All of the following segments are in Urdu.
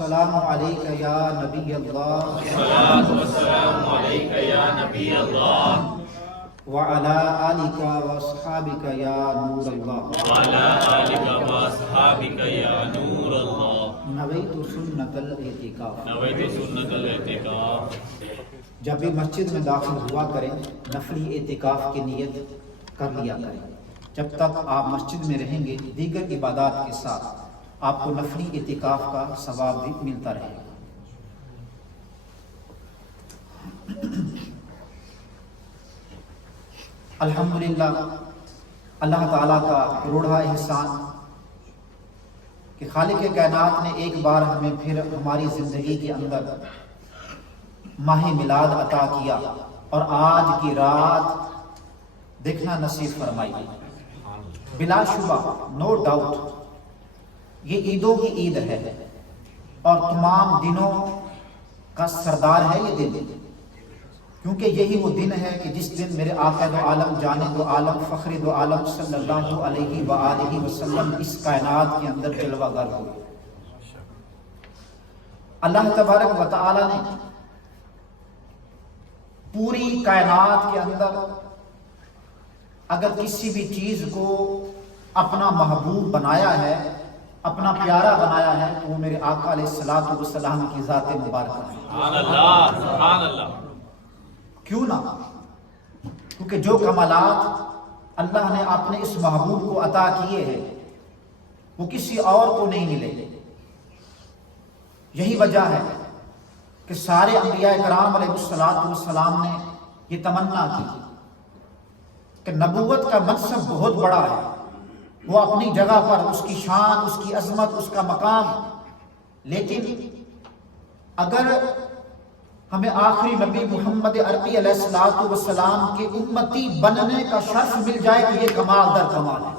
والسلام علیک یا نبی اللہ وعلی آلک واصحابک یا نور اللہ نویت سنت الاعتکاف۔ جب بھی مسجد میں داخل ہوا کریں نفلی اعتکاف کی نیت کر لیا کریں۔ جب تک آپ مسجد میں رہیں گے دیگر عبادات کے ساتھ آپ کو نفلی اعتکاف کا ثواب بھی ملتا رہے گا۔ الحمدللہ اللہ تعالیٰ کا کروڑا احسان کہ خالق کائنات نے ایک بار ہمیں پھر ہماری زندگی کے اندر ماہ میلاد عطا کیا اور آج کی رات دیکھنا نصیب فرمائی۔ بلا شبہ نو ڈاؤٹ یہ عیدوں کی عید ہے اور تمام دنوں کا سردار ہے یہ دن، کیونکہ یہی وہ دن ہے کہ جس دن میرے آقا دو عالم جانے دو عالم فخر دو عالم صلی اللہ علیہ وآلہ وسلم اس کائنات کے اندر جلوہ گر ہوئے۔ اللہ تبارک و تعالی نے پوری کائنات کے اندر اگر کسی بھی چیز کو اپنا محبوب بنایا ہے، اپنا پیارا بنایا ہے تو وہ میرے آقا علیہ الصلوۃ والسلام کی ذات مبارکہ ہے۔ سبحان اللہ۔ کیوں نہ؟ کیونکہ جو کمالات اللہ نے اپنے اس محبوب کو عطا کیے ہیں وہ کسی اور کو نہیں ملے۔ یہی وجہ ہے کہ سارے انبیاء کرام علیہ السلام نے یہ تمنا کی کہ نبوت کا منصب بہت بڑا ہے، وہ اپنی جگہ پر اس کی شان، اس کی عظمت، اس کا مقام، لیکن اگر ہمیں آخری نبی محمد عربی علیہ السلام کے امتی بننے کا شرف مل جائے تو یہ کمال در کمال ہے۔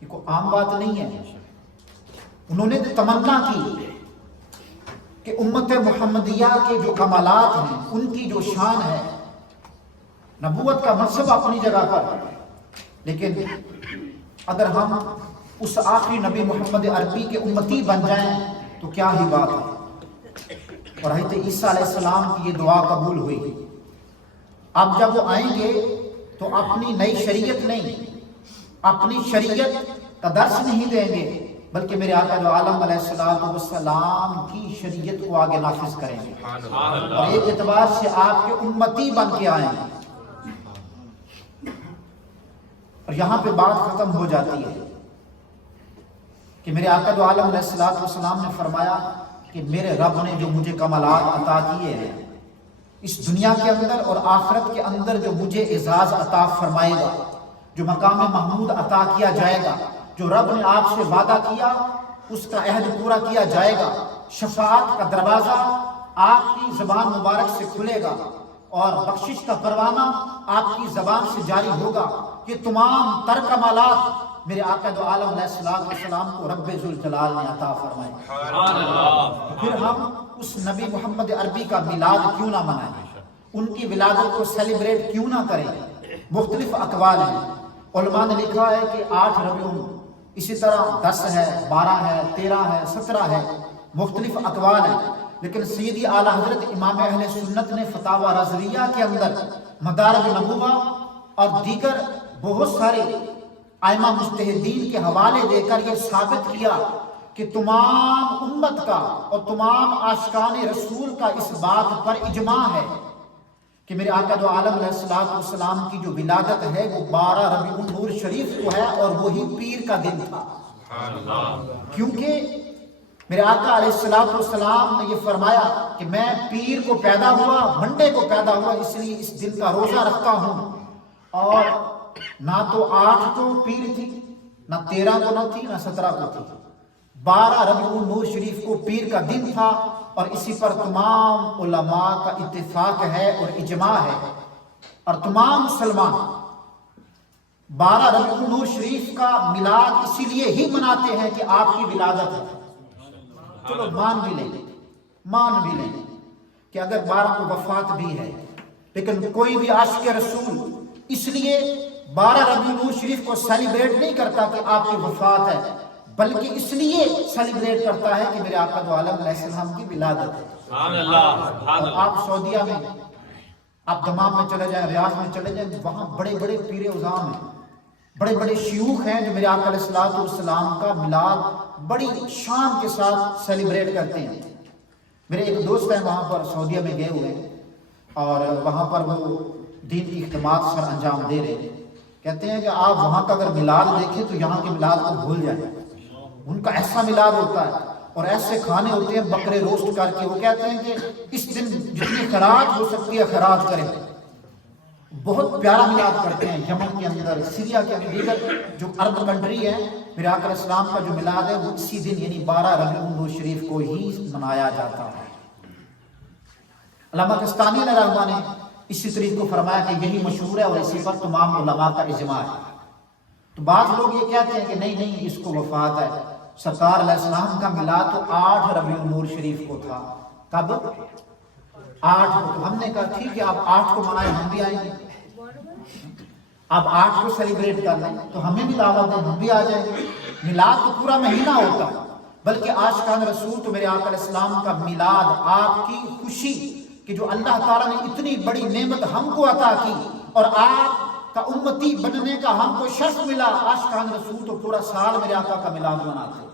یہ کوئی عام بات نہیں ہے۔ انہوں نے تمنا کی کہ امت محمدیہ کے جو کمالات ہیں، ان کی جو شان ہے، نبوت کا منصب اپنی جگہ پر، لیکن اگر ہم اس آخری نبی محمد عربی کے امتی بن جائیں تو کیا ہی بات ہے۔ اور حضرت عیسیٰ علیہ السلام کی یہ دعا قبول ہوئی۔ اب جب وہ آئیں گے تو اپنی نئی شریعت نہیں، اپنی شریعت کا درس نہیں دیں گے، بلکہ میرے آقا دو عالم علیہ السلام کی شریعت کو آگے نافذ کریں گے اور ایک اعتبار سے آپ کے امتی بن کے آئیں گے۔ اور یہاں پہ بات ختم ہو جاتی ہے کہ میرے آقا دو عالم علیہ السلام نے فرمایا کہ میرے رب نے جو مجھے کمالات عطا کیے ہیں اس دنیا کے اندر اور آخرت کے اندر، جو مجھے اعزاز عطا فرمائے گا، جو مقام محمود عطا کیا جائے گا، جو رب نے آپ سے وعدہ کیا اس کا عہد پورا کیا جائے گا، شفاعت کا دروازہ آپ کی زبان مبارک سے کھلے گا اور بخشش کا پروانہ آپ کی زبان سے جاری ہوگا۔ یہ تمام تر کمالات میرے آقا دو عالم علیہ السلام کو رب ذوالجلال نے عطا فرمائے۔ پھر ہم اس نبی محمد عربی کا میلاد کیوں نہ منائیں، ان کی ولادت کو سیلیبریٹ کیوں نہ کریں؟ مختلف اقوال ہیں۔ علماء نے لکھا ہے کہ 8 ربیع، اسی طرح 10 ہے، 12 ہے، 13 ہے، 17 ہے، مختلف اقوال ہیں، لیکن سیدی اعلیٰ حضرت امام اہل سنت نے فتاوی رضویہ کے اندر مدارج نبوہ اور دیگر بہت سارے ائمہ مجتہدین کے حوالے دے کر یہ ثابت کیا کہ تمام امت کا اور تمام عاشقان رسول کا اس بات پر اجماع ہے کہ میرے آقا دو عالم علیہ السلام کی جو ولادت ہے وہ 12 ربیع النور شریف کو ہے اور وہی پیر کا دن تھا۔ کیونکہ میرے آقا علیہ السلام نے یہ فرمایا کہ میں پیر کو پیدا ہوا، منڈے کو پیدا ہوا، اس لیے اس دن کا روزہ رکھتا ہوں۔ اور نہ تو 8 کو پیر تھی، نہ 13 کو نہ تھی، نہ 17 کو تھی، 12 ربیع النور شریف کو پیر کا دن تھا، اور اسی پر تمام علماء کا اتفاق ہے اور اجماع ہے، اور تمام مسلمان 12 ربیع النور شریف کا میلاد اسی لیے ہی مناتے ہیں کہ آپ کی ولادت ہے۔ چلو مان بھی لیں کہ اگر 12 کو وفات بھی ہے، لیکن کوئی بھی عاشق رسول اس لیے 12 ربیع النور شریف کو سیلیبریٹ نہیں کرتا کہ آپ کی وفات ہے۔ بلکہ اس لیے سیلیبریٹ کرتا ہے کہ میرے آقا دو عالم علیہ السلام کی ولادت ہے۔ اور آپ سعودیہ میں، آپ دمام میں چلے جائیں، ریاض میں چلے جائیں، وہاں بڑے بڑے پیر عظام ہیں، بڑے بڑے شیوخ ہیں جو میرے آقا علیہ السلام کا میلاد بڑی شان کے ساتھ سیلیبریٹ کرتے ہیں۔ میرے ایک دوست ہیں وہاں پر سعودیہ میں گئے ہوئے ہیں، اور وہاں پر وہ دین کی خدمات سر انجام دے رہے ہیں۔ کہتے ہیں کہ آپ وہاں کا اگر میلاد دیکھیں تو یہاں کے میلاد کو بھول جائیں، ان کا ایسا میلاد ہوتا ہے اور ایسے کھانے ہوتے ہیں بکرے روسٹ کر کے۔ وہ کہتے ہیں کہ اس دن جتنی خیرات ہو سکتی ہے خیرات کریں۔ بہت پیارا میلاد کرتے ہیں۔ یمن کے اندر، سیریا کے اندر، دیگر جو عرب کنٹری ہے، میرے آقا علیہ السلام کا جو میلاد ہے وہ اسی دن یعنی 12 ربیع الاول شریف کو ہی منایا جاتا ہے۔ علامہ کستانی علیہ رحمہ نے اسی طریقے کو فرمایا کہ یہی مشہور ہے اور اسی پر تمام علماء کا اجماع ہے۔ تو بعض لوگ یہ کہتے ہیں کہ نہیں نہیں، اس کو وفات ہے، سرکار علیہ السلام کا میلاد تو 8 ربیع الاول شریف کو تھا۔ کب؟ 8 کو۔ ہم نے کہا ٹھیک ہے، آپ 8 کو منائیں، ہم بھی آئیں گے۔ آپ 8 کو سیلیبریٹ کر لیں تو ہمیں بھی دعوت دیں، ہم بھی آ جائیں گے۔ میلاد تو پورا مہینہ ہوتا ہے، بلکہ عاشقان رسول تو میرے آقا علیہ السلام کا میلاد آپ کی خوشی کہ جو اللہ تعالیٰ نے اتنی بڑی نعمت ہم کو عطا کی اور آپ کا امتی بننے کا ہم کو شرف ملا، عاشقان رسول تو پورا سال میرے آقا کا میلاد مناتے ہیں۔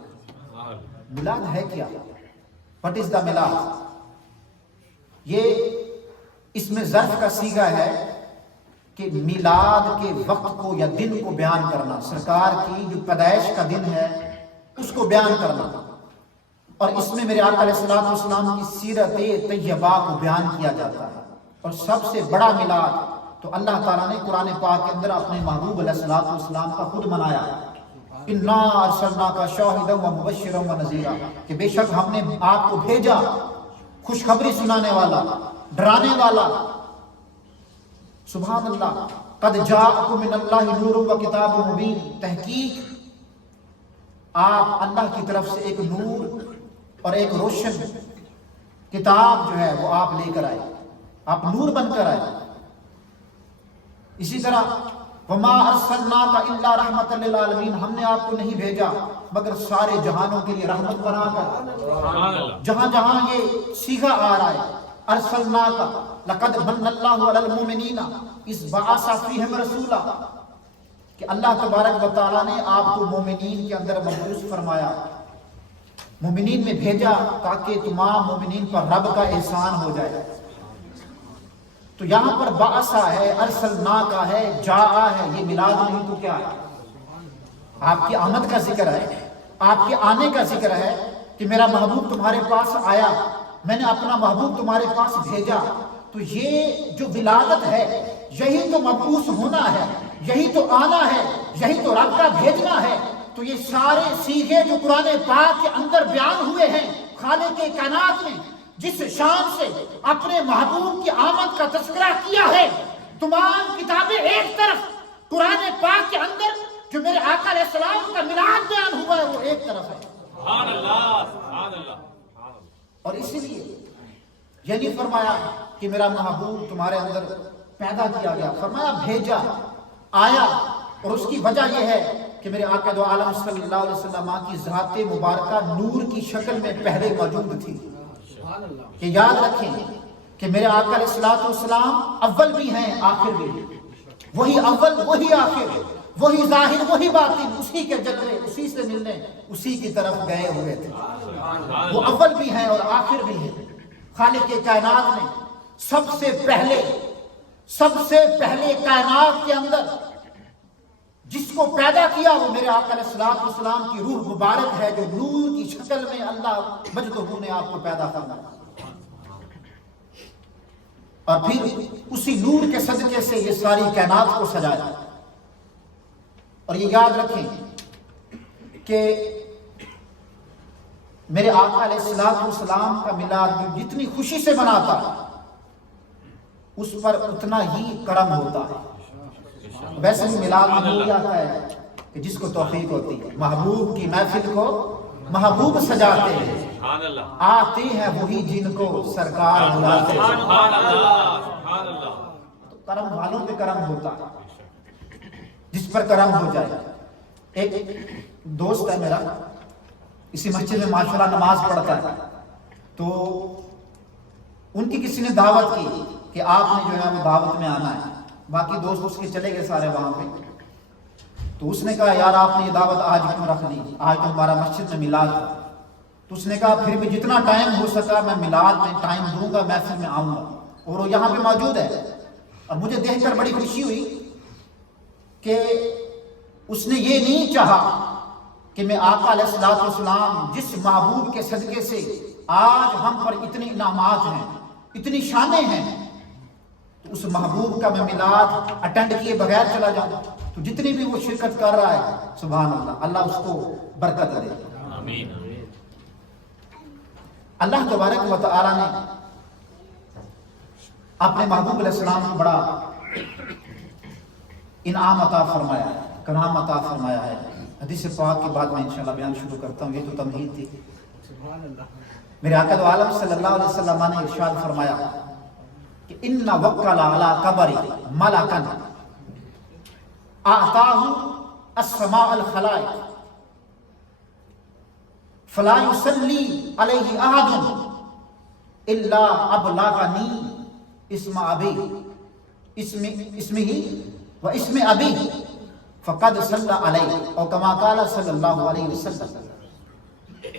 میلاد ہے کیا؟ What is the میلاد؟ یہ اس میں ظرف کا صیغہ ہے کہ میلاد کے وقت کو یا دن کو بیان کرنا، سرکار کی جو پیدائش کا دن ہے اس کو بیان کرنا، اور اس میں میرے آقا علیہ السلام کی سیرت طیبہ کو بیان کیا جاتا ہے۔ اور سب سے بڑا میلاد تو اللہ تعالیٰ نے قرآن پاک کے اندر اپنے محبوب علیہ السلام کا خود منایا، انا ارسلناک شاہدا ومبشرا ونذیرا، کہ بے شک ہم نے آپ کو بھیجا خوشخبری سنانے والا، ڈرانے والا۔ سبحان اللہ، قد جاءکم من اللہ نور و کتاب مبین، تحقیق آپ اللہ کی طرف سے ایک نور اور ایک روشن کتاب جو ہے وہ آپ لے کر آئے، آپ نور بن کر آئے۔ اسی طرح وما ارسلناک الا رحمۃ للعالمین، ہم نے آپ کو نہیں بھیجا مگر سارے جہانوں کے لیے رحمت بنا کر۔ جہاں جہاں یہ صیغہ آ رہا ہے ارسلناک لقد من اللہ علی المؤمنین اذ بعث فیہم رسولا، کہ اللہ تبارک و تعالیٰ نے آپ کو مومنین کے اندر مبعوث فرمایا، مومنین میں بھیجا تاکہ تمام مومنین پر رب کا احسان ہو جائے۔ تو یہاں پر بعثا ہے، ارسلنا کا ہے، جاء ہے، یہ میلاد نہیں تو کیا ہے؟ آپ کی آمد کا ذکر ہے، آپ کے آنے کا ذکر ہے کہ میرا محبوب تمہارے پاس آیا، میں نے اپنا محبوب تمہارے پاس بھیجا۔ تو یہ جو ولادت ہے یہی تو مبعوث ہونا ہے، یہی تو آنا ہے، یہی تو رب کا بھیجنا ہے۔ تو یہ سارے صیغے جو قرآن پاک کے اندر بیان ہوئے ہیں، خالق کائنات نے جس شان سے اپنے محبوب کی آمد کا تذکرہ کیا ہے، تمام کتابیں ایک طرف، قرآن پاک کے اندر جو میرے آقا علیہ السلام کا میلاد بیان ہوا ہے وہ ایک طرف ہے۔ سبحان اللہ، سبحان اللہ۔ اور اسی لیے یہ نہیں فرمایا کہ میرا محبوب تمہارے اندر پیدا کیا گیا، فرمایا بھیجا، آیا۔ اور اس کی وجہ یہ ہے کہ میرے آقا دو عالم صلی اللہ علیہ وسلم کی ذات مبارکہ نور کی شکل میں پہلے موجود تھی۔ کہ یاد رکھیں کہ میرے آقا علیہ السلام اول بھی ہیں آخر بھی ہیں، وہی اول وہی آخر، وہی ظاہر وہی باطن، اسی کے جلوے، اسی سے ملنے اسی کی طرف گئے ہوئے تھے۔ وہ اول بھی ہیں اور آخر بھی ہیں۔ خالق کائنات نے سب سے پہلے کائنات کے اندر جس کو پیدا کیا وہ میرے آقا علیہ السلام کی روح مبارک ہے، جو نور کی شکل میں اللہ مجدہ نے آپ کو پیدا فرمایا، اور پھر اسی نور کے صدقے سے یہ ساری کائنات کو سجایا۔ اور یہ یاد رکھیں کہ میرے آقا علیہ السلام کا میلاد جتنی خوشی سے مناتا ہے اس پر اتنا ہی کرم ہوتا ہے۔ ویسے بھی میلاد میں آتا ہے کہ جس کو توفیق ہوتی ہے، محبوب کی محفل کو محبوب سجاتے ہیں، آتے ہیں وہی جن کو سرکار بلاتے ہیں۔ تو کرم والوں پہ کرم ہوتا ہے، جس پر کرم ہو جائے۔ ایک دوست ہے میرا، اسی مسجد میں ماشاءاللہ نماز پڑھتا ہے، تو ان کی کسی نے دعوت کی کہ آپ نے جو ہے وہ دعوت میں آنا ہے، باقی دوست اس کے چلے گئے سارے وہاں پہ، تو اس نے کہا یار آپ نے یہ دعوت آج کیوں رکھ دی، آج تو ہمارا مسجد میں میلاد تھا، تو اس نے کہا پھر بھی جتنا ٹائم ہو سکا میں میلاد میں ٹائم دوں گا، محفل میں آؤں گا، اور وہ یہاں پہ موجود ہے۔ اور مجھے دیکھ کر بڑی خوشی ہوئی کہ اس نے یہ نہیں چاہا کہ میں آقا علیہ السلام جس محبوب کے صدقے سے آج ہم پر اتنے انعامات ہیں، اتنی شانیں ہیں، تو اس محبوب کا میں میلاد اٹینڈ کیے بغیر چلا جاؤں، تو جتنی بھی وہ شرکت کر رہا ہے سبحان اللہ، اللہ اس کو برکت دے۔ آمین۔ اللہ تبارک و تعالی نے اپنے محبوب علیہ السلام کو بڑا انعام عطا فرمایا ہے، کرام عطا فرمایا ہے۔ حدیث پاک کے بعد میں انشاءاللہ بیان شروع کرتا ہوں، یہ تو تمہید تھی۔ میرے آقا دو عالم صلی اللہ علیہ وسلم نے ارشاد فرمایا کہ ان وکل علی قبر ملکا اعطاہ السماء الخلائق فلا يصلی علیہ احد الا ابلغنی اسم ابی اسمہ و اسم ابی فقد صلی علیہ، اور کما قال صلی اللہ علیہ وسلم،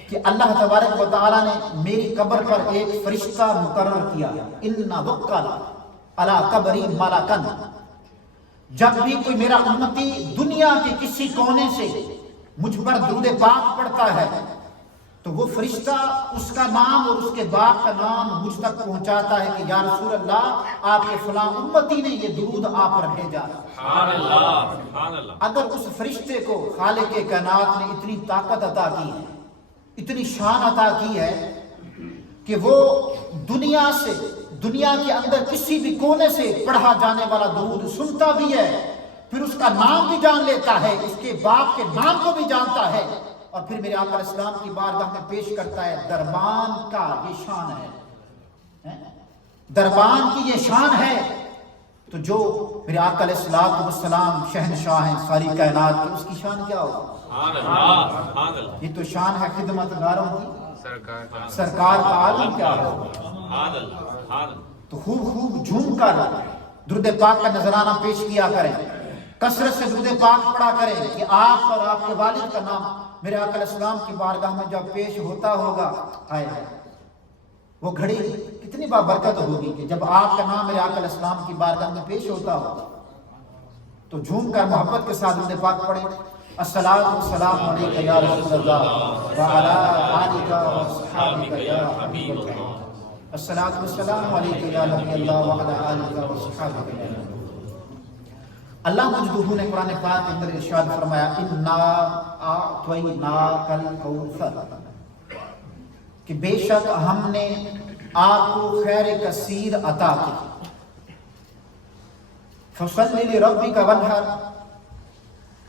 کہ اللہ تبارک و تعالی نے میری قبر پر ایک فرشتہ مقرر کیا، ان وکل علی قبری ملکا، جب بھی کوئی میرا امتی دنیا کے کسی کونے سے مجھ پر درود پاک پڑھتا ہے تو وہ فرشتہ اس کا نام اور اس کے باپ کا نام مجھ تک پہنچاتا ہے کہ یا رسول اللہ آپ کے فلاں امتی نے یہ درود آپ پر بھیجا۔ سبحان اللہ، سبحان اللہ۔ اگر اس فرشتے کو خالق کائنات نے اتنی طاقت عطا کی ہے، اتنی شان عطا کی ہے کہ وہ دنیا کے اندر کسی بھی کونے سے پڑھا جانے والا درود سنتا بھی ہے، پھر اس کا نام بھی جان لیتا ہے، اس کے باپ کے نام کو بھی جانتا ہے، اور پھر میرے آقا علیہ السلام کی بارگاہ میں پیش کرتا ہے، دربان کا یہ شان ہے، دربان کی یہ شان ہے، تو جو میرے آقا علیہ السلام شہنشاہ ہیں ساری کائنات کی، اس کی شان کیا ہوگا؟ سبحان اللہ، سبحان اللہ۔ یہ تو شان ہے خدمت گاروں کی، سرکار کا عالم کیا ہوگا؟ سبحان اللہ، سبحان اللہ۔ تو خوب جھوم کر درود پاک کا نذرانہ پیش کیا کریں، کثرت سے درود پاک پڑھا کریں کہ آپ اور آپ کے والد کا نام میرے آقا علیہ السلام کی بارگاہ میں جب پیش ہوتا ہوگا، آئے وہ گھڑی کتنی بابرکت ہوگی کہ جب آپ کا نام میرے آقا علیہ السلام کی بارگاہ میں پیش ہوتا ہوگا۔ تو جھوم کر محبت کے ساتھ درود پاک پڑھیں، الصلاۃ والسلام علیک یا رسول اللہ وعلی آلک واصحابک یا حبیب اللہ، الصلاۃ والسلام علیک یا نبی اللہ وعلی آلک واصحابک یا نبی اللہ۔ مجدہ نے قرآن پاک کے اندر ارشاد فرمایا انا اعطیناک الکوثر، کہ بے شک ہم نے آپ کو خیر کثیر عطا کی، فصل لربک وانحر،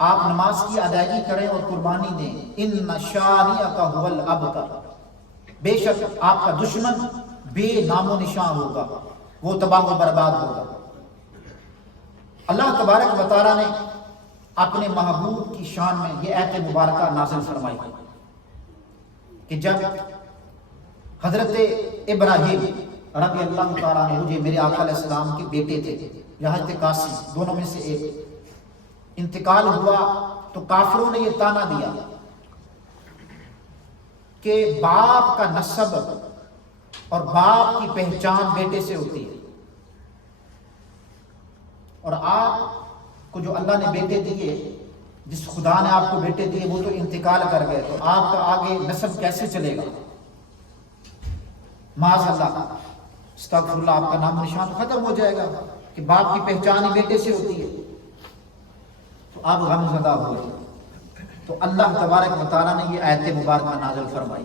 آپ نماز کی ادائیگی کریں اور قربانی دیں، ان شانئک ھو الابتر، بے شک آپ کا دشمن بے نام و نشان ہوگا، وہ تباہ و برباد ہوگا۔ اللہ تبارک و تعالیٰ نے اپنے محبوب کی شان میں یہ آیت مبارکہ نازل فرمائی کہ جب حضرت ابراہیم رضی اللہ تعالیٰ عنہ جو میرے آقا علیہ السلام کے بیٹے تھے یا حضرت قاسم، دونوں میں سے ایک، انتقال ہوا تو کافروں نے یہ تانا دیا کہ باپ کا نسب اور باپ کی پہچان بیٹے سے ہوتی ہے، اور آپ کو جو اللہ نے بیٹے دیے، جس خدا نے آپ کو بیٹے دیے وہ تو انتقال کر گئے، تو آپ کا آگے نسب کیسے چلے گا؟ معاذ اللہ، استغفر اللہ، آپ کا نام نشان ختم ہو جائے گا کہ باپ کی پہچان ہی بیٹے سے ہوتی ہے۔ تو آپ غم زدہ ہوئے، تو اللہ تبارک و تعالیٰ نے یہ آیت مبارکہ نازل فرمائی،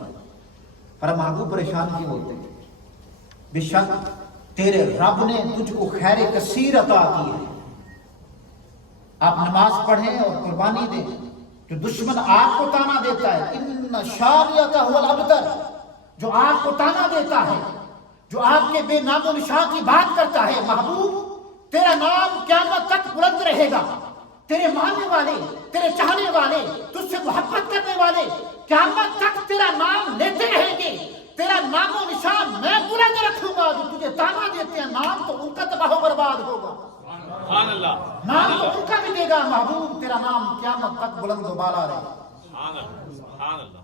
پر محبوب پریشان کیوں ہوتے ہیں؟ بے شک تیرے رب نے تجھ کو خیر کثیر عطا کی ہے، آپ نماز پڑھیں اور قربانی دیں، جو دشمن آپ کو تانا دیتا ہے، ان شانئک ھو الابتر، جو آپ کو تانا دیتا ہے، جو آپ کے بے نام و نشان کی بات کرتا ہے، محبوب تیرا نام قیامت تک بلند رہے گا، تیرے ماننے والے، تیرے چاہنے والے، تجھ سے محبت کرنے والے قیامت تک تیرا نام لیتے رہیں گے. تیرا نام و نشان میں بلند رکھوں گا. جو تجھے تانا دیتے ہیں نام تو ان کا تباہ و برباد ہوگا. سبحان اللہ. نام تو ان کا ملے گا. محبوب تیرا نام قیامت تک بلند و بالا رہے. سبحان اللہ. سبحان اللہ.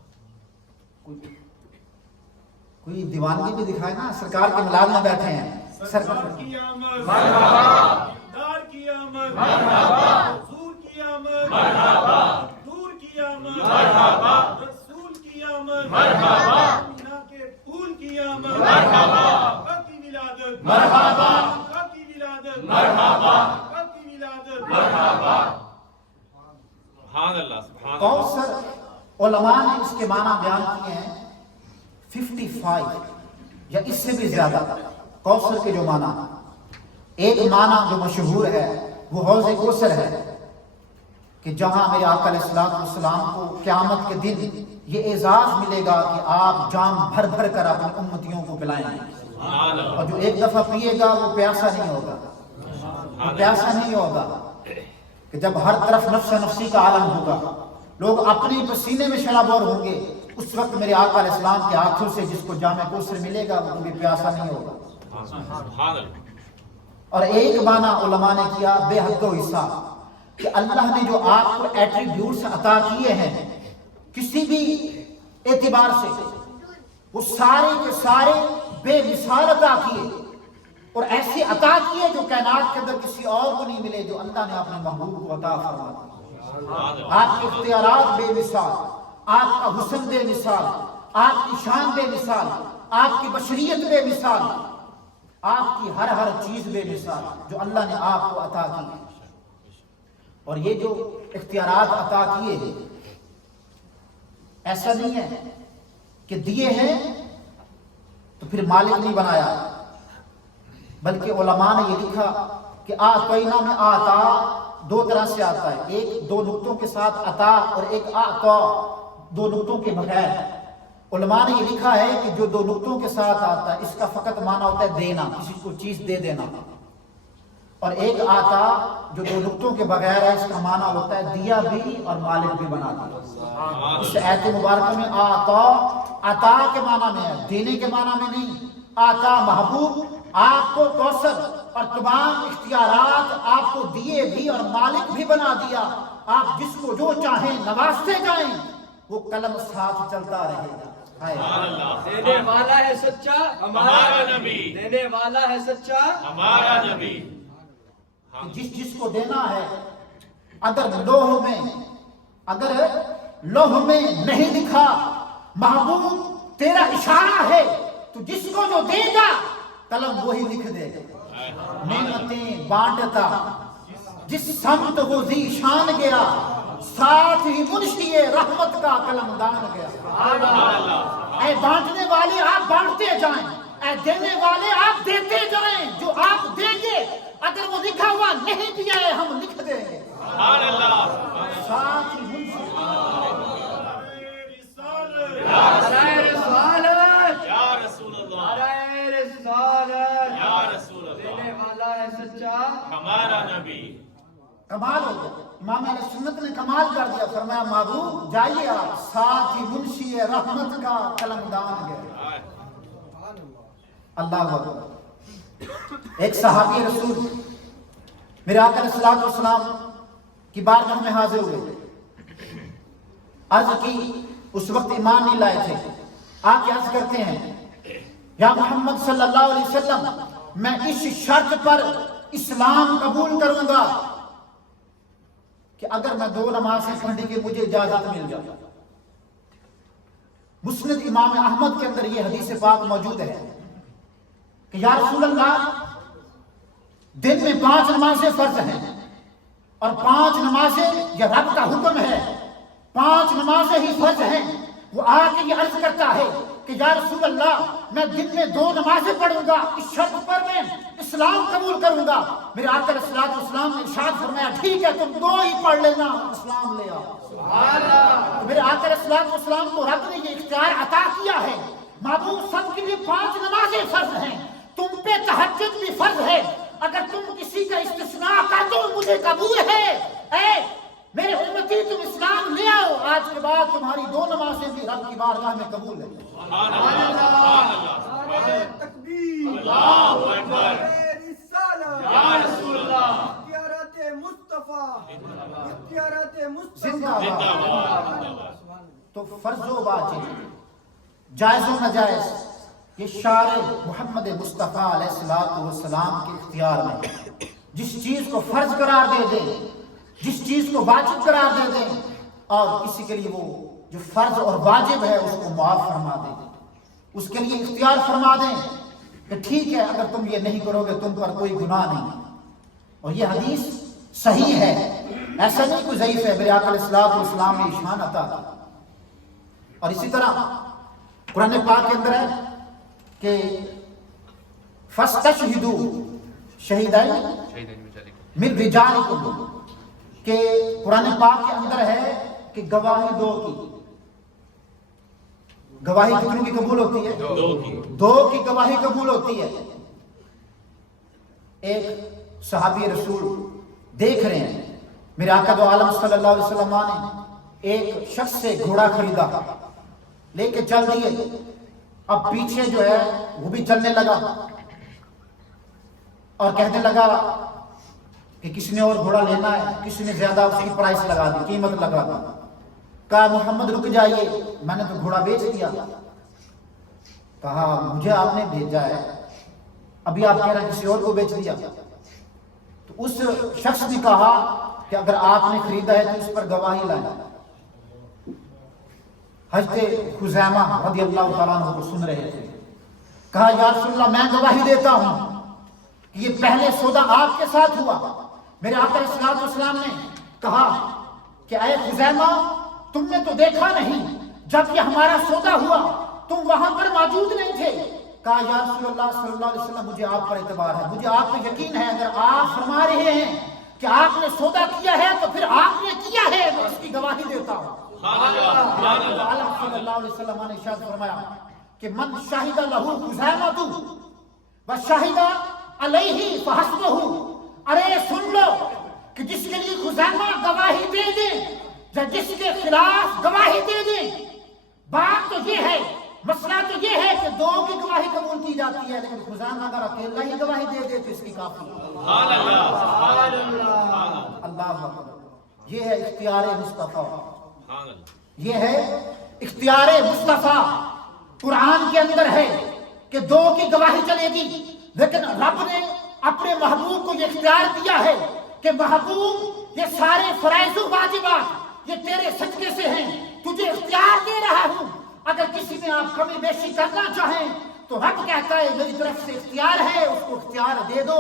کوئی دیوانگی بھی دکھائے نا. سرکار کے ملاد میں بیٹھے ہیں. سرکار کی آمد مرحبا، دار کی آمد مرحبا، حضور کی آمد مرحبا، دور کی آمد مرحبا، رسول کی آمد مرحبا، مینا کے پھول کی آمد مرحبا، آقا کی ولادت مرحبا، آقا کی ولادت مرحبا، آقا کی ولادت مرحبا. سبحان اللہ. سبحان اللہ. کوثر علماء نے اس کے معنی بیان کیے ہیں 55 یا اس سے بھی زیادہ. کوثر کے جو معنی، ایک معنی جو مشہور ہے وہ حوض کوثر ہے کہ جہاں میرے آقا علیہ السلام کو قیامت کے دن یہ اعزاز ملے گا کہ آپ جام بھر بھر کر اپنے امتیوں کو پلائیں گے. اور جو ایک دفعہ پیے گا وہ پیاسا نہیں ہوگا. وہ پیاسا نہیں ہوگا کہ جب ہر طرف نفس نفسی کا عالم ہوگا، لوگ اپنے پسینے میں شرابور ہوں گے، اس وقت میرے آقا علیہ السلام کے ہاتھوں سے جس کو جام کوثر ملے گا وہ بھی پیاسا نہیں ہوگا. سبحان اللہ. اور ایک معنی علماء نے کیا بے حد و حصہ کہ اللہ نے جو آپ کو ایٹریبیوٹس عطا کیے ہیں کسی بھی اعتبار سے، وہ سارے کے سارے بے مثال عطا کیے اور ایسے عطا کیے جو کائنات کے اندر کسی اور کو نہیں ملے، جو اللہ نے اپنے محبوب کو عطا فرمایا. آپ کے اختیارات بے مثال، آپ کا حسن بے مثال، آپ کی شان بے مثال، آپ کی بشریت بے مثال، آپ کی ہر ہر چیز بے مثال جو اللہ نے آپ کو عطا کی. اور یہ جو اختیارات عطا کیے ہیں ایسا نہیں ہے کہ دیے ہیں تو پھر مالک نہیں بنایا، بلکہ علماء نے یہ لکھا کہ آتینا میں آتا دو طرح سے آتا ہے. ایک دو نقطوں کے ساتھ عطا اور ایک آتا دو نقطوں کے بغیر. علماء نے یہ لکھا ہے کہ جو دو نقطوں کے ساتھ آتا ہے اس کا فقط معنی ہوتا ہے دینا، کسی کو چیز دے دینا. اور ایک آتا جو دو نقطوں کے بغیر ہے اس کا معنی ہوتا ہے دیا بھی اور مالک بھی بنا دیا. اس آیت مبارکہ میں آتا عطا کے معنی میں ہے، دینے کے معنی میں نہیں. آتا محبوب آپ کو کوثر اور تمام اختیارات آپ کو دیے بھی اور مالک بھی بنا دیا. آپ جس کو جو چاہیں نوازتے جائیں، وہ قلم ساتھ چلتا رہے گا. دینے والا ہے سچا ہمارا نبی، دینے والا ہے سچا ہمارا نبی. جس کو دینا ہے اگر لوح میں نہیں لکھا محبوب تیرا اشارہ ہے تو جس کو جو دے گا قلم وہی لکھ دے گا. نعمتیں بانٹتا جس سمت وہ ذی شان گیا، ساتھ ہی منشی رحمت کا قلم دان گیا. اے بانٹنے والے آپ بانٹتے جائیں، اے دینے والے آپ دیتے جائیں. جو آپ دیں گے اگر وہ لکھا ہوا نہیں دیا ہے ہم لکھ دیں گے. ساتھ ہی منشی یا رسول اللہ، یا رسول اللہ، دینے والا ہے سچا ہمارا نبی. کمال ہو گیا. امام اہل سنت نے کمال کر دیا. فرمایا محبوب جائیے آپ، ساتھ ہی منشی رحمت کا قلم دان گئے. اللہ اکبر. ایک صحابی رسول میرے آقا علیہ الصلوۃ والسلام کی بارگاہ میں حاضر ہوئے. عرض کی، اس وقت ایمان نہیں لائے تھے. آپ عرض کرتے ہیں یا محمد صلی اللہ علیہ وسلم میں اس شرط پر اسلام قبول کروں گا کہ اگر میں 2 نمازیں پڑھنے کی مجھے اجازت مل جائے. مسند امام احمد کے اندر یہ حدیث پاک موجود ہے کہ یا رسول اللہ دن میں 5 نمازیں فرض ہیں اور 5 نمازیں یہ رب کا حکم ہے، 5 نمازیں ہی فرض ہیں. وہ آ کے یہ عرض کرتا ہے کہ یا رسول اللہ میں دن میں 2 نمازیں پڑھوں گا، اس شرط پر میں اسلام قبول کروں گا. میرے آقا علیہ الصلوۃ والسلام نے ارشاد فرمایا ٹھیک ہے تم 2 ہی پڑھ لینا، اسلام لے آؤ. تو میرے آقا علیہ الصلوۃ والسلام کو رب نے یہ اختیار عطا کیا ہے. محبوب سب کے لیے 5 نمازیں فرض ہیں، تم پہ تہجد بھی فرض ہے. اگر تم کسی کا استثناء کر دو مجھے قبول ہے، اے میرے امتی تم اسلام لے آؤ، آج کے بعد تمہاری 2 نمازیں بھی رب کی بارگاہ میں قبول ہے۔ سبحان اللہ، سبحان اللہ، سبحان اللہ۔ تکبیر، اللہ اکبر، رسالہ، یا رسول اللہ، اختیارات مصطفیٰ، اختیارات مصطفیٰ، زندہ زندہ باد۔ باد۔ تو فرض و واجب، جائز و ناجائز، یہ شارع محمد مصطفیٰ علیہ السلام کے اختیار میں جس چیز کو فرض قرار دے دیں، جس چیز کو واجب قرار دے دیں، اور کسی کے لیے وہ جو فرض اور واجب ہے اس کو معاف فرما دیں، اس کے لیے اختیار فرما دیں کہ ٹھیک ہے اگر تم یہ نہیں کرو گے تم پر کوئی گناہ نہیں۔ اور یہ حدیث صحیح ہے، ایسا نہیں کوئی ضعیف ہے، میرے آقا علیہ السلام نے اشان عطا۔ اور اسی طرح قرآن پاک کے اندر ہے کہ فَاسْتَشْهِدُوا شَهِدَيْنِ مِنْ رِجَالِكُمْ، کہ قرآن پاک کے اندر ہے کہ گواہی 2 کی، گواہی کتنوں کی قبول ہوتی ہے؟ 2 کی۔ 2 کی گواہی قبول ہوتی ہے۔ ایک صحابی رسول دیکھ رہے ہیں میرے آقا دو عالم صلی اللہ علیہ وسلم نے ایک شخص سے گھوڑا خریدا، لے کے چل دیے، اب پیچھے جو ہے وہ بھی چلنے لگا اور کہنے لگا کہ کسی نے اور گھوڑا لینا ہے، کسی نے زیادہ اس کی پرائس لگا دی، قیمت لگا دی۔ کہا محمد رک جائیے، میں نے تو گھوڑا بیچ دیا۔ کہا مجھے آپ نے بھیجا ہے، ابھی آپ کہہ رہے ہیں کسی اور کو بیچ دیا۔ تو اس شخص نے کہا کہ اگر آپ نے خریدا ہے تو اس پر گواہی لائیں۔ حضرت خزیمہ رضی اللہ تعالیٰ عنہ کو سن رہے تھے، کہا یا رسول اللہ میں گواہی دیتا ہوں کہ یہ پہلے سودا آپ کے ساتھ ہوا۔ میرے آقا علیہ السلام نے کہا کہ اے خزیمہ تم نے تو دیکھا نہیں، جب یہ ہمارا سودا ہوا تم وہاں پر موجود نہیں تھے۔ کہا یا رسول اللہ صلی اللہ علیہ وسلم مجھے آپ پر اعتبار ہے، مجھے آپ پہ یقین ہے، اگر آپ فرما رہے ہیں کہ آپ نے سودا کیا ہے تو پھر آپ نے کیا ہے، میں اس کی گواہی دیتا ہوں۔ عالم صلی اللہ علیہ وسلم نے ارشاد فرمایا کہ من شاہد لہو خزیمۃ و شاہد علیہ فحسبہ، ارے سن لو کہ جس کے لیے خزیمہ گواہی دے دیں یا جس کے خلاف گواہی دے دیں، بات تو یہ ہے، مسئلہ تو یہ ہے کہ 2 کی گواہی قبول کی جاتی ہے، لیکن خزیمہ اگر اکیلا ہی گواہی دے دے تو اس کی کافی۔ اللہ اکبر، یہ ہے اختیار مصطفیٰ، یہ ہے اختیار مصطفیٰ۔ قرآن کے اندر ہے کہ 2 کی گواہی چلے گی، لیکن رب نے اپنے محبوب کو یہ اختیار دیا ہے کہ محبوب یہ سارے فرائض و واجبات یہ تیرے صدقے سے ہیں، تجھے اختیار دے رہا ہوں، اگر کسی میں آپ کمی بیشی کرنا چاہیں تو رب کہتا ہے میری طرف سے اختیار ہے، اس کو اختیار دے دو۔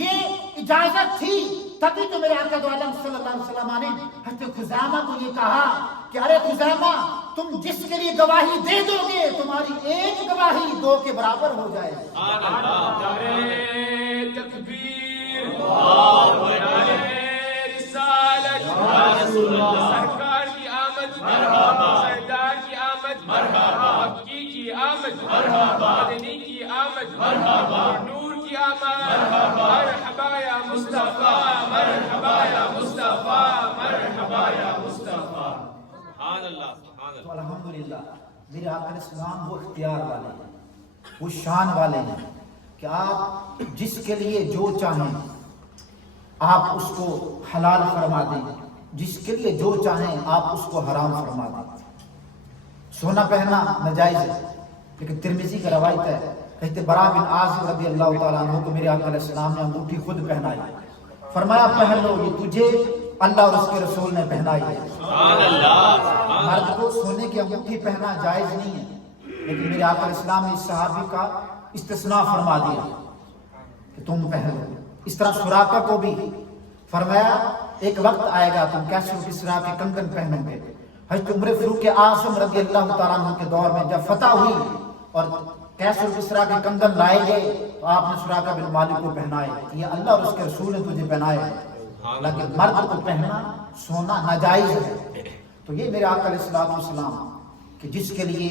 یہ اجازت تھی، تبھی تو میرے آقا دو عالم صلی اللہ علیہ وسلم نے حضرت خزیمہ کو یہ کہا کہ ارے خزیمہ تم جس کے لیے گواہی دے دو گے تمہاری ایک گواہی 2 کے برابر ہو جائے گی۔ تکبیر، رسالت، سرکار کی آمد، سردار کی آمد، مکی کی آمد، مدنی کی آمد، نور کی آمد، مرحبا یا مصطفیٰ، مرحبا یا مصطفیٰ، مرحبا یا مصطفیٰ۔ سبحان اللہ، سبحان تو اللہ۔ الحمدللہ میرے آقا علیہ السلام وہ اختیار والے ہیں، وہ شان والے ہیں کہ آپ جس کے لیے جو چاہیں آپ اس کو حلال فرما دیں، جس کے لیے جو چاہیں آپ اس کو حرام فرما دیں۔ سونا پہننا ناجائز ہے، لیکن ترمذی کا روایت ہے کہتے براء بن عازب رضی اللہ تعالیٰ عنہ کو میرے آقا علیہ السلام نے انگوٹھی خود پہنائی، فرمایا پہن لو، یہ تجھے اللہ اور اس کے رسول نے پہنائی ہے۔ مرد کو سونے کی انگوٹھی پہنا جائز نہیں ہے، لیکن میرے آقا علیہ السلام نے اس صحابی کا استثناء فرما دیا کہ تم پہن لو۔ اس طرح سراقہ کو بھی فرمایا ایک وقت آئے گا تم کیسر و کسریٰ کے کنگن پہنو گے۔ حضرت عمر فاروق اعظم رضی اللہ تعالیٰ عنہ کے دور میں جب فتح ہوئی اور کیسر و کسریٰ کے کنگن لائے گئے تو آپ نے سراقہ بن مالک کو پہنائے کہ یہ اللہ اور اس کے رسول نے تجھے پہنائے، لیکن مرد کو پہننا سونا ناجائز ہے۔ تو یہ میرے آقا علیہ السلام کہ جس کے لیے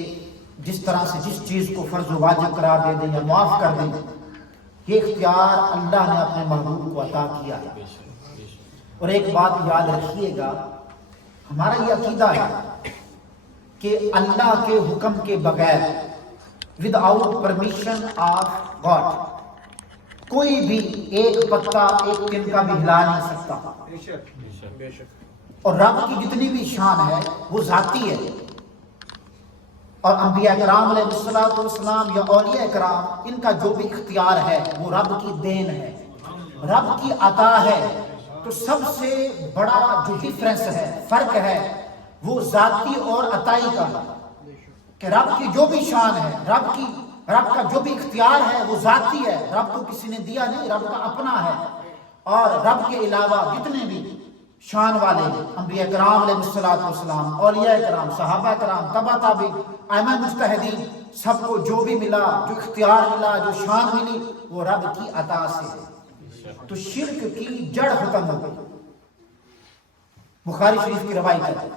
جس طرح سے جس چیز کو فرض و واجب قرار دے دیں یا معاف کر دیں، یہ اختیار اللہ نے اپنے محبوب کو عطا کیا ہے۔ اور ایک بات یاد رکھیے گا، ہمارا یہ عقیدہ ہے کہ اللہ کے حکم کے بغیر وداؤٹ پرمیشن آف گاڈ کوئی بھی ایک پتا ایک دن کا بھی ہلا نہیں سکتا. اور رب کی جتنی بھی شان ہے وہ ذاتی ہے، اور انبیاء کرام علیہ السلام یا اولیاء کرام ان کا جو بھی اختیار ہے وہ رب کی دین ہے، رب کی عطا ہے. تو سب سے بڑا جو ڈیفرنس ہے، فرق ہے، وہ ذاتی اور عطائی کا ہے کہ رب کی جو بھی شان ہے، رب کا جو بھی اختیار ہے وہ ذاتی ہے، رب کو کسی نے دیا نہیں، رب کا اپنا ہے. اور رب کے علاوہ جتنے بھی شان والے انبیاء کرام علیہ السلام، اولیاء کرام، صحابہ کرام، تبع تابعین، ائمہ مجتہدین، سب کو جو بھی ملا، جو اختیار ملا، جو شان ملی، وہ رب کی عطا سے ہے. تو شرک کی جڑ ختم ہو گئی. بخاری شریف کی روایت ہے،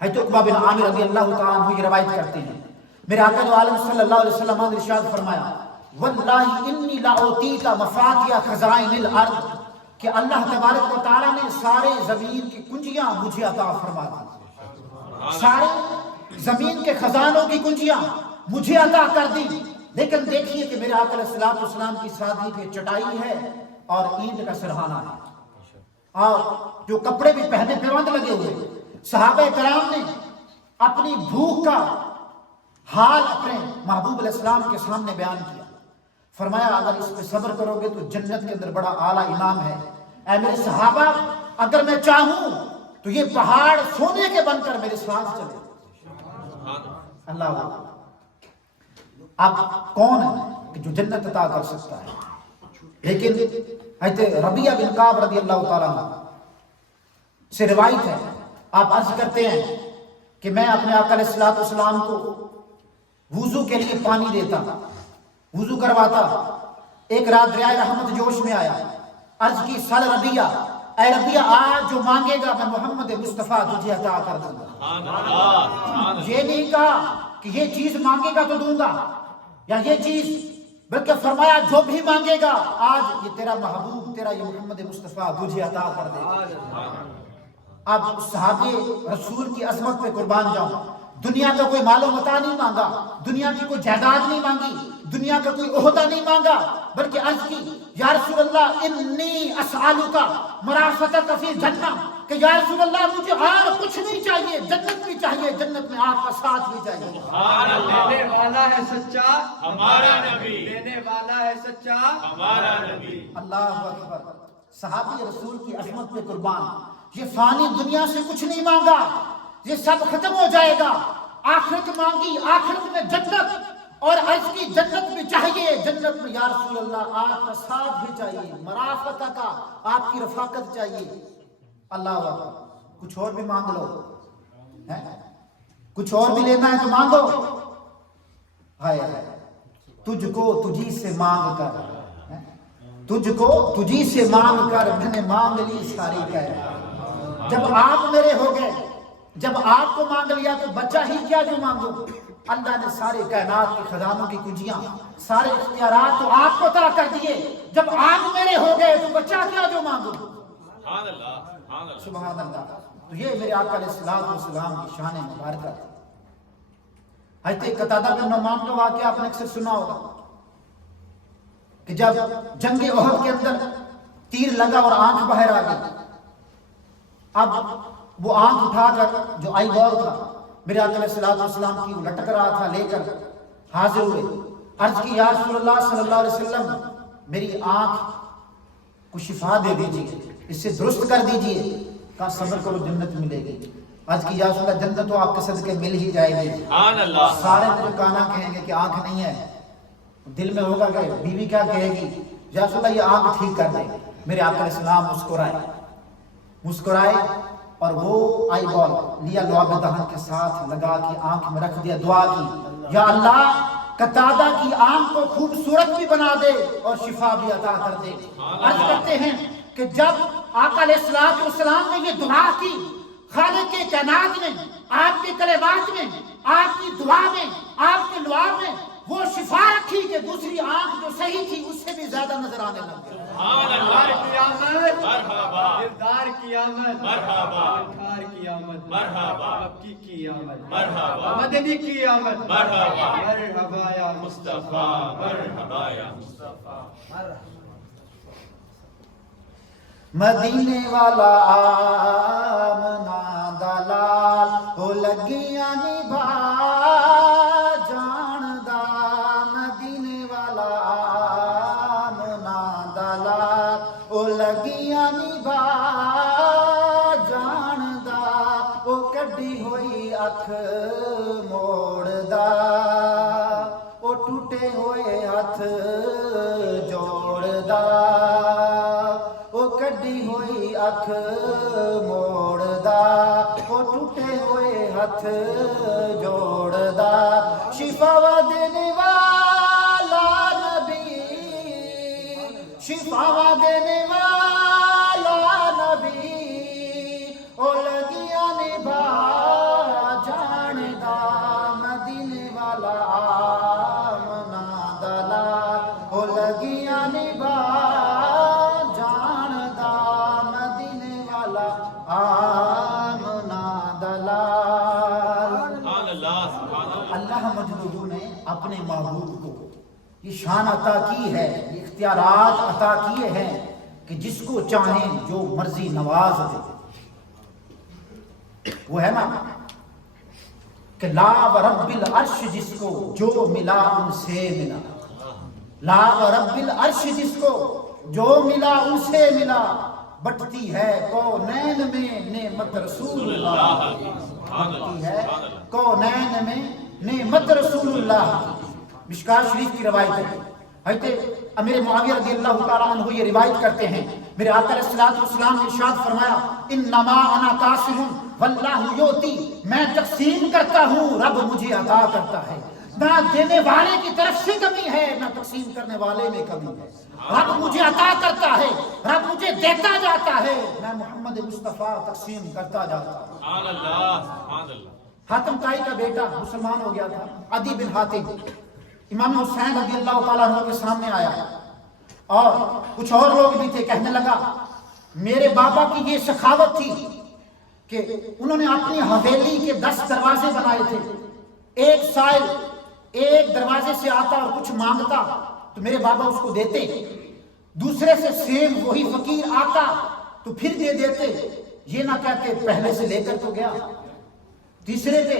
حضرت عقبہ بن عامر رضی اللہ تعالیٰ عنہ یہ روایت کرتے ہیں، میرے آقا دو عالم صلی اللہ علیہ وسلم نے ارشاد فرمایا، واللہ انی لأوتیک مفاتیح خزائن الارض، کہ اللہ تبارک و تعالیٰ نے سارے زمین کی کنجیاں مجھے عطا فرما دی، سارے زمین کے خزانوں کی کنجیاں مجھے عطا کر دی. لیکن دیکھیے کہ میرے آقا علیہ السلام کی سادگی پہ چٹائی ہے اور اینٹ کا سرہانہ ہے، اور جو کپڑے بھی پہنے پیوند لگے ہوئے. صحابہ کرام نے اپنی بھوک کا حال اپنے محبوب علیہ السلام کے سامنے بیان کیا. فرمایا اگر اس پہ صبر کرو گے تو جنت کے اندر بڑا اعلیٰ انعام ہے. اے میرے صحابہ، اگر میں چاہوں تو یہ پہاڑ سونے کے بن کر میرے ساتھ چلے. اللہ، اب کون ہے کہ جو جنت عطا کر سکتا ہے؟ لیکن حضرت ربیعہ بن کعب رضی اللہ تعالیٰ عنہ سے روایت ہے، آپ عرض کرتے ہیں کہ میں اپنے آقا علیہ السلام کو وضو کے لیے پانی دیتا، وضو کرواتا. ایک رات دریائے رحمت جوش میں آیا، عرض کی سل ربیعہ، اے ربیعہ آج جو مانگے گا میں محمد مصطفیٰ تجھے عطا کر دوں گا. یہ نہیں کہا کہ یہ چیز مانگے گا تو دوں گا یا یہ چیز، بلکہ فرمایا جو بھی مانگے گا آج یہ تیرا محبوب، تیرا یہ محمد مصطفیٰ تجھے عطا کر دے گا. اب صحابہ رسول کی عظمت پہ قربان جاؤں. دنیا کا کوئی مال و متاع نہیں مانگا، دنیا کی کوئی جائیداد نہیں مانگی، دنیا کا کوئی عہدہ نہیں مانگا، بلکہ عرض کی یا رسول اللہ انی اسألک مرافتک فی الجنہ، کہ یا رسول اللہ مجھے اور کچھ نہیں چاہیے، جنت بھی چاہیے، جنت میں آپ کا ساتھ بھی چاہیے. دینے والا ہے سچا ہمارا نبی، دینے والا ہے سچا ہمارا نبی. اللہ اکبر. صحابی رسول کی عظمت پہ قربان. یہ فانی دنیا سے کچھ نہیں مانگا، یہ سب ختم ہو جائے گا. آخرت مانگی، آخرت میں جنت، اور عرض کی جنت بھی چاہیے، جنت میں یا رسول اللہ آپ کا ساتھ بھی چاہیے، مرافت کا، آپ کی رفاقت چاہیے. اللہ اکبر. کچھ اور بھی مانگ لو، کچھ اور بھی لینا ہے تو مانگو. ہائے ہائے، تجھ کو تجھی سے مانگ کر، تجھ کو تجھی سے مانگ کر میں نے مانگ لی ساری کائنات. جب آپ میرے ہو گئے، جب آپ کو مانگ لیا تو بچہ ہی کیا جو مانگو. اللہ نے سارے کائنات کے خزانوں کی کنجیاں، سارے اختیارات تو آپ کو عطا کر دیے. جب آپ میرے ہو گئے تو بچہ کیا جو مانگو. سبحان اللہ. تو یہ میرے آقا علیہ السلام کی شان مبارکہ. حضرت قتادہ بن نعمان کا واقعہ آپ نے اکثر سنا ہوگا کہ جب جنگ احد کے اندر تیر لگا اور آنکھ باہر آ گئی. اب وہ آنکھ اٹھا کر جو آئی بال تھا میرے آقا علیہ السلام کی، وہ لٹک رہا تھا، لے کر حاضر ہوئے. عرض کی یا رسول اللہ صلی اللہ علیہ وسلم میری آنکھ کو شفا دے دیجیے، اس سے درست کر دیجیے. کہا صبر کرو جنت ملے گی. عرض کی یا رسول اللہ جنت تو آپ کے صدقے مل ہی جائے گی. سارے مجھے کانا کہیں گے کہ آنکھ نہیں ہے. دل میں ہوگا کہ بیوی کیا کہے گی، یا رسول اللہ یہ آنکھ ٹھیک کر دے. میرے آقا علیہ السلام مسکرائے اور وہ آئی بال لیا، لعاب دہن کے ساتھ لگا کے آنکھ میں رکھ دیا. دعا کی یا اللہ قتادہ کی آنکھ کو خوبصورت بھی بنا دے اور شفا بھی عطا کر دے. عرض کرتے ہیں کہ جب آقا علیہ السلام نے یہ دعا کی، خالق کے کائنات میں، آپ کے کلمات میں، آپ کی دعا میں، آپ کے لعاب میں وہ شفا رکھی کہ کہ دوسری آنکھ جو صحیح تھی اس سے بھی زیادہ نظر آنے لگ گئی. دلدار کی آمد مرحبا دلدار کی آمد مرحبا دلدار کی آمد مرحبا مکی کی آمد مرحبا مدنی کی آمد مرحبا مرحبا یا مصطفیٰ مرحبا یا مصطفیٰ. مدینے والا آمنا دلال ہو لگیاں نبھا جاندہ. مدینے والا آمنا دلال ہو لگیاں نبھا جاندہ. وہ کڈی ہوئی اکھ موڑدا وہ ٹوٹے ہوئے ہاتھ جوڑدا. وہ کڈی ہوئی اکھ موڑدا وہ ٹوٹے ہوئے ہاتھ جوڑدا. شفا دینے والا نبی شفا دینے والا نبی او لگیاں نبھا جاندہ. مدینے والا آمنا دلال او لگیاں نبھا جاندہ. مدینے والا آمنا دلال. سبحان اللہ سبحان اللہ. اللہ مجدہ نے اپنے محبوب کو یہ شان عطا کی ہے، یہ اختیارات عطا کیے ہیں کہ جس کو چاہیں جو مرضی نواز دے. وہ ہے نا کہ لا ورب العرش جس کو جو ملا ان سے ملا. لا ورب العرش جس کو جو ملا ان سے ملا. بٹتی ہے کونین میں نعمت رسول اللہ. بٹتی ہے کونین میں نعمت رسول اللہ. مشکات شریف کی روایت ہے. حضرت امیر معاویہ رضی اللہ تعالیٰ عنہ یہ روایت کرتے ہیں میرے آقا علیہ الصلوۃ والسلام نے ارشاد فرمایا انما انا قاسم واللہ یؤتی. میں تقسیم کرتا ہوں رب مجھے عطا کرتا ہے. نہ دینے والے کی طرف سے کمی ہے نہ تقسیم کرنے والے میں کمی ہے. رب مجھے عطا کرتا ہے رب مجھے دیتا جاتا ہے میں محمد مصطفیٰ تقسیم کرتا جاتا ہوں. سبحان اللہ سبحان اللہ. حاتم طائی کا بیٹا مسلمان ہو گیا تھا عدی بن حاتم. امام حسین رضی اللہ تعالیٰ عنہ کے سامنے آیا اور کچھ اور لوگ بھی تھے. کہنے لگا میرے بابا کی یہ سخاوت تھی کہ انہوں نے اپنی حویلی کے 10 دروازے بنائے تھے. ایک سائل ایک دروازے سے آتا اور کچھ مانگتا تو میرے بابا اس کو دیتے. دوسرے سے سیم وہی فقیر آتا تو پھر دے دیتے. یہ نہ کہتے پہلے سے لے کر تو گیا. تیسرے پہ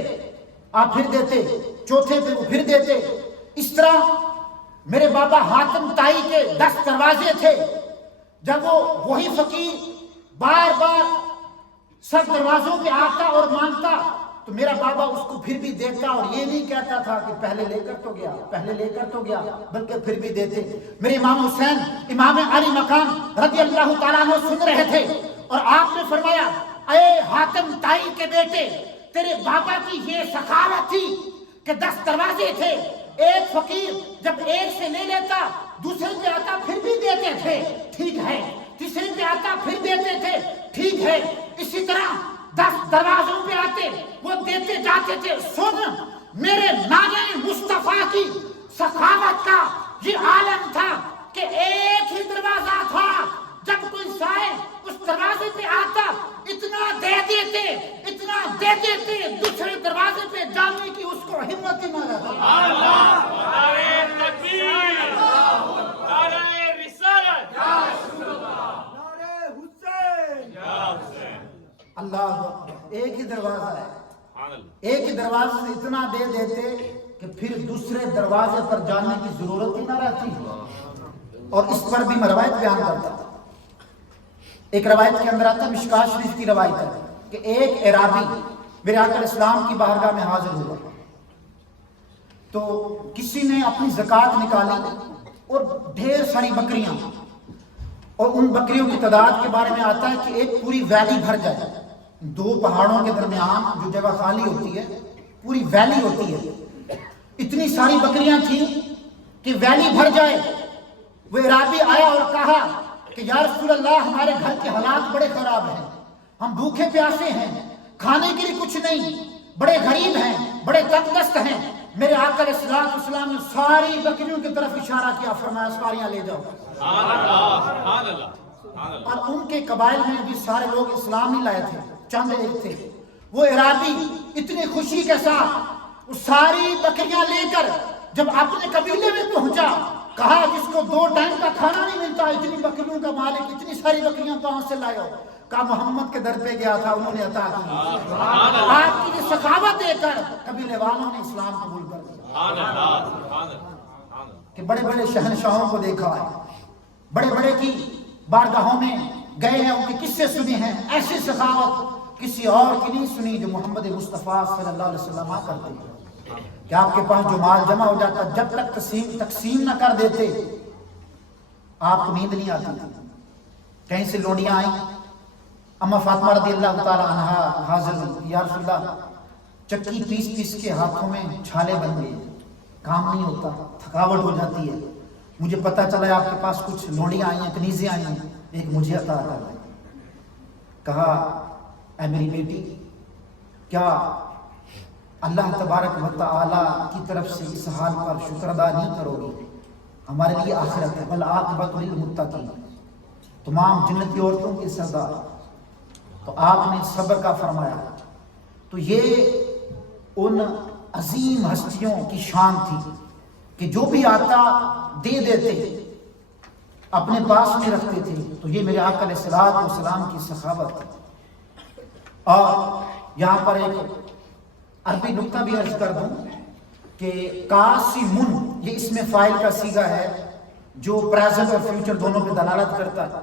آپ پھر دیتے. چوتھے پہ وہ پھر دیتے. اس طرح میرے بابا حاتم طائی کے 10 دروازے تھے. جب وہ وہی فقیر بار بار سب دروازوں پہ آتا اور مانگتا تو میرا بابا اس کو پھر بھی دیتا اور یہ نہیں کہتا تھا کہ پہلے لے کر تو گیا پہلے لے کر تو گیا بلکہ پھر بھی دیتے. میرے امام حسین امام علی مقام رضی اللہ تعالیٰ عنہ سن رہے تھے اور آپ نے فرمایا اے حاتم طائی کے بیٹے تیرے بابا کی یہ سخاوت تھی کہ 10 دروازے تھے. ایک فقیر جب ایک سے لے لیتا دوسرے پہ آتا پھر بھی دیتے تھے ٹھیک ہے. تیسرے پہ آتا پھر دیتے تھے ٹھیک ہے. اسی طرح 10 دروازوں پہ آتے وہ دیتے جاتے تھے. سن میرے نانے مصطفیٰ کی سخاوت کا یہ عالم تھا کہ ایک ہی دروازہ تھا. جب کوئی سائل اس دروازے پہ آتا اتنا دے دیتے اتنا دے دیتے دوسرے دروازے پہ جانے کی اس کو ہمت ہی نہ رہتا. نعرہ تکبیر نعرہ رسالت نعرہ حسین. یا حسین. اللہ ایک ہی دروازہ ہے. سبحان اللہ. ایک ہی دروازے سے اتنا دے دیتے کہ پھر دوسرے دروازے پر جانے کی ضرورت ہی نہ رہتی. اور اس پر بھی میں روایت بیان کرتا. ایک روایت کے اندر آتا ہے مشکات شریف کی روایت ہے کہ ایک اعرابی میرے آقا علیہ السلام کی بارگاہ میں حاضر ہوا تو کسی نے اپنی زکوٰۃ نکالی اور ڈھیر ساری بکریاں اور ان بکریوں کی تعداد کے بارے میں آتا ہے کہ ایک پوری ویلی بھر جائے. 2 پہاڑوں کے درمیان جو جگہ خالی ہوتی ہے پوری ویلی ہوتی ہے. اتنی ساری بکریاں تھیں کہ ویلی بھر جائے. وہ اعرابی آیا اور کہا کہ یا رسول اللہ ہمارے گھر کے حالات بڑے خراب ہیں. ہم بھوکے پیاسے ہیں کھانے کے لیے کچھ نہیں. بڑے غریب ہیں بڑے تنگ دست ہیں. میرے آقا علیہ السلام نے ساری بکریوں کی طرف اشارہ کیا، فرمایا سواریاں لے جاؤ. سبحان اللہ سبحان اللہ سبحان اللہ. اور ان کے قبائل میں بھی سارے لوگ اسلام نہیں لائے تھے، چند ایک تھے. وہ عرابی اتنی خوشی کے ساتھ وہ ساری بکریاں لے کر جب اپنے قبیلے میں پہنچا، کہا جس کو 2 ٹائم کا کھانا نہیں ملتا، اتنی بکریوں کا مالک اتنی ساری بکریاں کہاں سے لائے ہو؟ کہا محمد کے در پہ گیا تھا، انہوں نے عطا کی. آپ کی سخاوت دے کر قبیلے والوں نے اسلام قبول کر لیا. سبحان اللہ سبحان اللہ. کہ بڑے بڑے شہنشاہوں کو دیکھا ہے، بڑے بڑے کی بارگاہوں میں گئے ہیں، ان کے قصے سنے ہیں. ایسی سخاوت کسی اور کی نہیں سنی جو محمد مصطفیٰ صلی اللہ علیہ وسلم کرتے ہیں. کہ آپ کے پاس جو مال جمع ہو جاتا، جب تک تقسیم نہ کر دیتے آپ کو نیند نہیں آتی تھی. کہیں سے لوڈیاں آئیں، اما فاطمہ رضی اللہ تعالی عنہا حاضر ہوئی، یا رسول اللہ چکی پیس پیس کے ہاتھوں میں چھالے بن گئے، کام نہیں ہوتا، تھکاوٹ ہو جاتی ہے. مجھے پتا چلا ہے آپ کے پاس کچھ لوڈیاں آئی ہیں، کنیزیں آئی ہیں، ایک مجھے عطا کر دیں. کہا اے میری بیٹی، کیا اللہ تبارک و تعالی کی طرف سے اس حال پر شکر ادا نہیں کرو گی؟ ہمارے لیے آخرت ہے، والعاقبۃ للمتقین، تمام جنتی عورتوں کے سردار. تو آپ نے صبر کا فرمایا. تو یہ ان عظیم ہستیوں کی شان تھی کہ جو بھی آتا دے دیتے، اپنے پاس میں رکھتے تھے. تو یہ میرے آقا علیہ الصلوۃ والسلام کی سخاوت تھی. اور یہاں پر ایک عربی نکتہ بھی عرض کر دوں کہ قاسمن یہ اسم فاعل کا صیغہ ہے جو پریزنٹ اور فیوچر دونوں پہ دلالت کرتا ہے.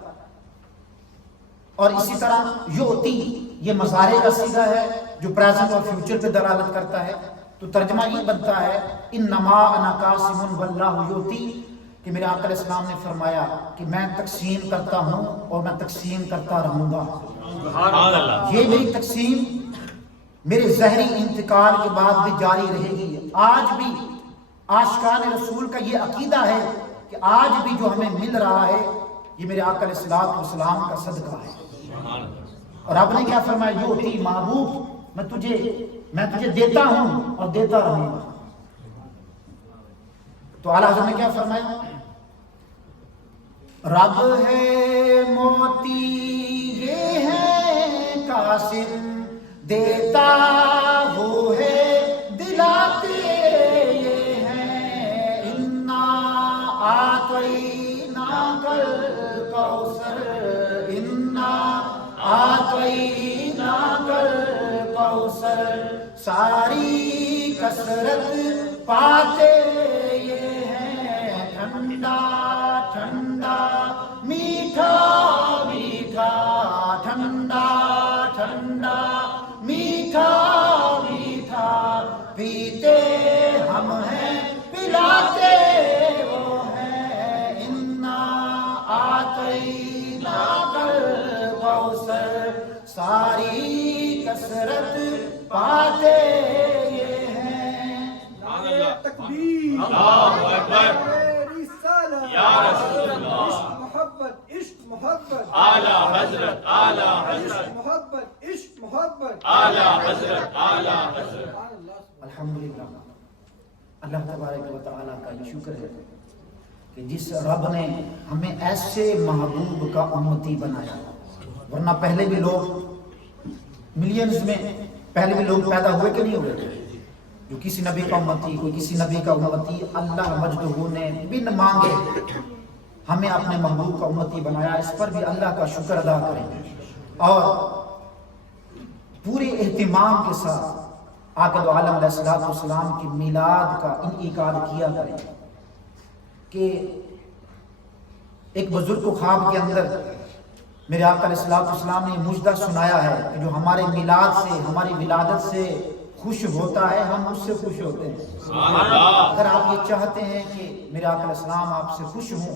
اور اسی طرح یؤتی یہ مضارع کا صیغہ ہے جو پریزنٹ اور فیوچر پہ دلالت کرتا ہے. تو ترجمہ یہ بنتا ہے انما انا قاسم واللہ یؤتی، کہ میرے آقا علیہ السلام نے فرمایا کہ میں تقسیم کرتا ہوں اور میں تقسیم کرتا رہوں گا. سبحان اللہ. یہ میری تقسیم میرے ظہری انتقال کے بعد بھی جاری رہے گی. آج بھی عاشقان رسول کا یہ عقیدہ ہے کہ آج بھی جو ہمیں مل رہا ہے یہ میرے آقا علیہ الصلوۃ والسلام کا صدقہ ہے. سبحان اللہ. اور آپ نے کیا فرمایا؟ یؤتی محبوب، میں تجھے دیتا ہوں اور دیتا رہوں گا. تو اعلیٰ حضرت نے کیا فرمایا؟ رب ہے موتی یہ ہے قاسم، دیتا وہ ہے دلاتے یہ ہے. انا اعطیناک الکوثر، انا اعطیناک الکوثر. ساری کثرت پاتے یہ ہے، ٹھنڈا ٹھنڈا میٹھا میٹھا، ٹھنڈا ٹھنڈا میٹھا میٹھا. پیتے ہم ہیں پلاتے وہ ہیں، انا اعطیناک الکوثر. ساری کثرت پاتے یہ ہیں. سبحان اللہ. تکبیر، اللہ اکبر. رسالہ، یا رسول اللہ. عشق محبت، عشق محبت، اعلیٰ حضرت اعلیٰ عشق حضرت محبت، عشق محبت. اعلیٰ حضرت اعلیٰ حضرت. الحمدللہ اللہ تبارک و تعالیٰ کا یہ شکر ہے کہ جس رب نے ہمیں ایسے محبوب کا امتی بنایا. ورنہ پہلے بھی لوگ ملینز میں پہلے بھی لوگ پیدا ہوئے کہ نہیں ہوئے جو کسی نبی کا امتی، کوئی کسی نبی کا امتی. اللہ مجدہ نے بن مانگے ہمیں اپنے محبوب کا امتی بنایا. اس پر بھی اللہ کا شکر ادا کریں اور پورے اہتمام کے ساتھ آقا دو عالم علیہ الصلوۃ والسلام کی میلاد کا انعقاد کیا کریں. کہ ایک بزرگ کو خواب کے اندر میرے آقا علیہ الصلوۃ والسلام نے مجدہ سنایا ہے کہ جو ہمارے میلاد سے، ہماری ولادت سے خوش ہوتا ہے ہم اس سے خوش ہوتے ہیں. سبحان اللہ. اگر آپ یہ چاہتے ہیں کہ میرے آقا علیہ السلام آپ سے خوش ہوں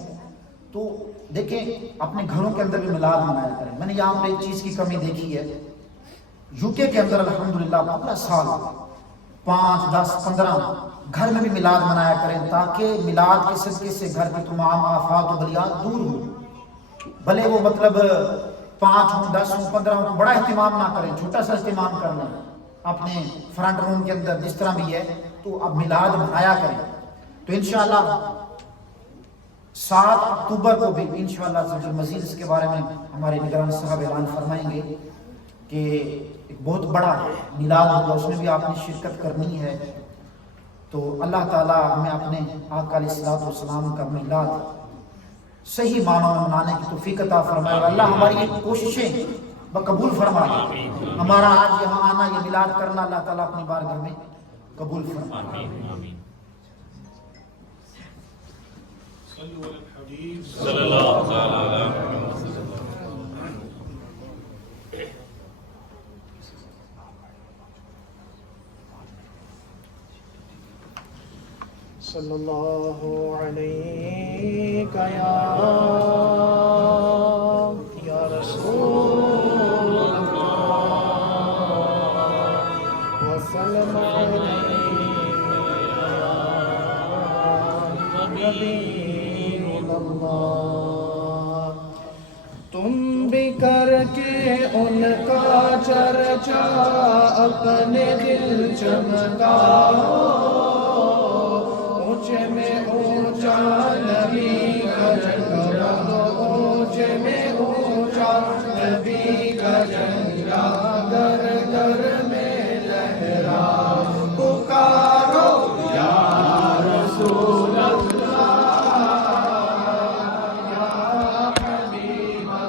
تو دیکھیں اپنے گھروں کے اندر بھی میلاد منایا کریں. میں نے یہاں پر ایک چیز کی کمی دیکھی ہے، یو کے اندر الحمدللہ پورا سال 5, 10, 15 گھر میں بھی میلاد منایا کریں تاکہ میلاد کے صدقے سے گھر کی تمام آفات و بلیات دور ہوں. بھلے وہ مطلب 5 ہوں 10 ہوں 15 ہوں، بڑا اہتمام نہ کریں، چھوٹا سا اہتمام کرنا اپنے فرنٹ روم کے اندر جس طرح بھی ہے. تو اب میلاد منایا کریں. تو انشاءاللہ 7 اکتوبر کو بھی انشاءاللہ مزید اس کے بارے میں ہمارے نگران صاحب اعلان فرمائیں گے کہ ایک بہت بڑا میلاد ہوگا, اس میں بھی آپ نے شرکت کرنی ہے. تو اللہ تعالیٰ ہمیں اپنے آقا علیہ الصلوۃ والسلام کا میلاد صحیح معنوں میں منانے کی توفیق عطا فرمائے, اور اللہ ہماری یہ کوششیں بقبول فرمائے. ہمارا آج یہاں آنا, یہ میلاد کرنا, اللہ تعالیٰ اپنی بارگاہ میں قبول فرمائے. صلوا علی الحبیب صلی اللہ علیہ وسلم. صلی اللہ علیک یا رسول اللہ وسلم علیک یا نبی اللہ. تم بھی کر کے ان کا چرچا اپنے دل چمکاؤ,